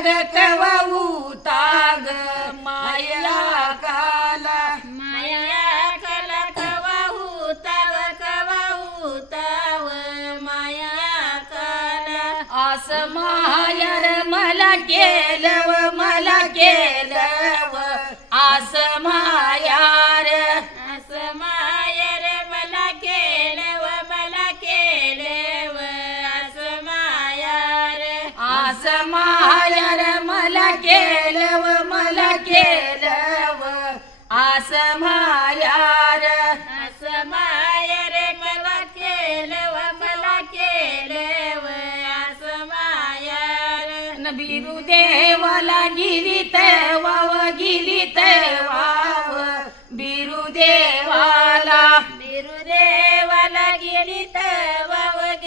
ग कवा उताग माया काला कवा उताव माया काला आस मायर मला केलव आस मायार मला केलव आस मायर मला केलव आस मायार मला केलव बिरू देवाला गिरीत वाव बिरू देवाला गेलीत वाव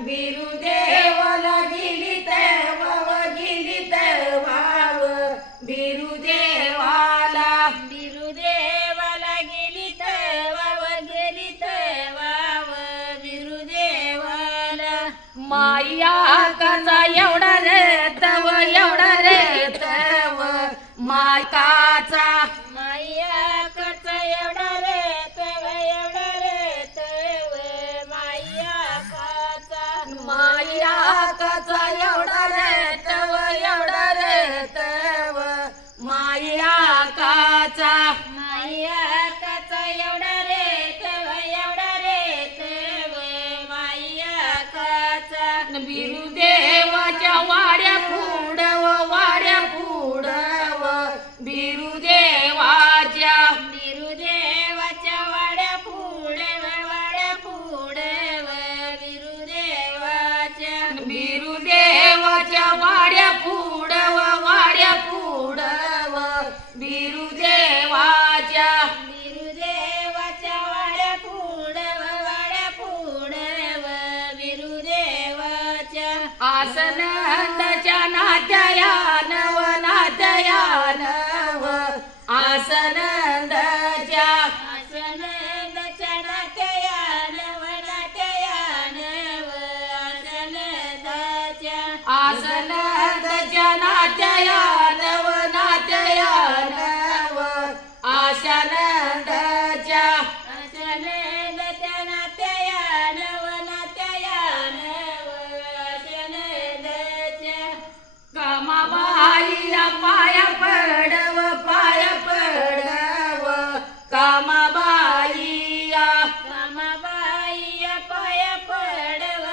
बिरू देवाला गिरीत वाव बिरू देवाला गेलीत वाव बिरुदेवाला माया काचा एवढा रे तव मायकाचा माया कचा एवढा रे तव माया काचा एवढा रे तव माया काचा एवढा रे तव माया काचा बिरू देवाच्या वाड्या पुढव बिरू देवाच्या वाड्या पुढे बिरू देवाच्या वाड्या पुढव बिरू देवाच्या वाड्या बिरुदेवाच्या आसनंदच्या नात्यायानव आसनंदच्या आसनंदच्या नात्यायानव आसनंदच्या कामाबाईला पाया पडव कामाबाईया पाया पडव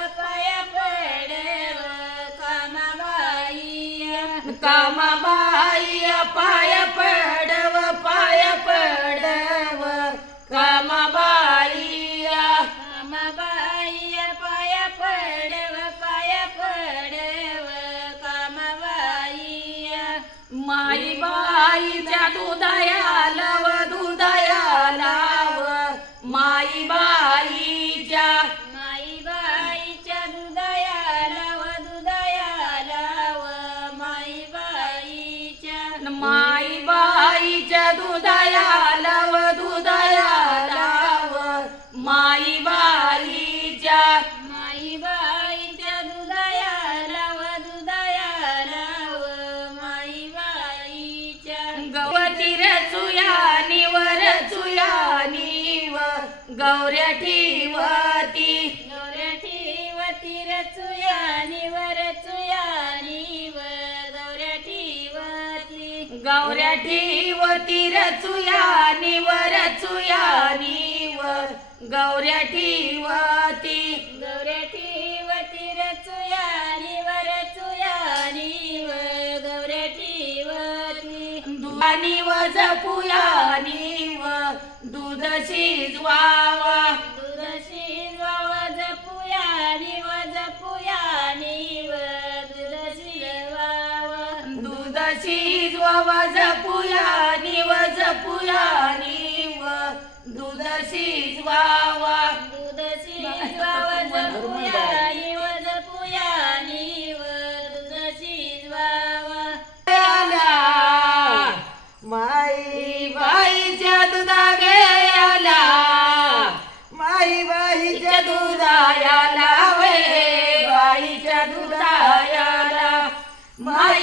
कामाबाईया पाया पडव कामाबाईया पाया पडव कामाबाईया माई बाईच्या दुधायालाव माई बाईच्या दुधायालाव माई बाईच्या दुधायालाव माई बाईच्या गवतीर चुयानीवर गौऱ्या ठेवती गौऱ्या ठेवती रचुयानीवर गौऱ्या ठेवती दुधानीव जपुयानीव दूध शिजवावा दूध शिजवावा जपुयानीव दूध शिजवावा माई बाईच्या दुधा गेला माई बाईच्या दुधायाला वे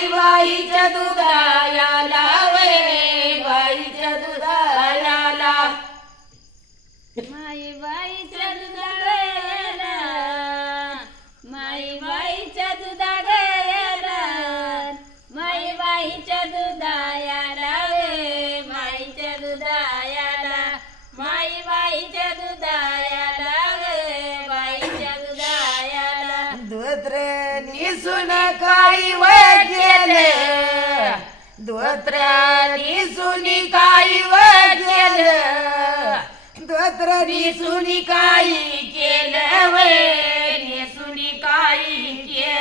बाईच्या दुधायाला वे बाईच्या दुधायाला माई बाईच्या दुधा गयाला माई बाईच्या दुधा गयाला माई बाईच्या दुधायाला वे माईच्या दुधायाला माई बाईच्या दुधायाला वे बाईच्या दुधायाला धोत्र निसून काही वय केलं धोत्र निसून काही वय केलं धोत्र निसून काही केलं वय निसून काही केलं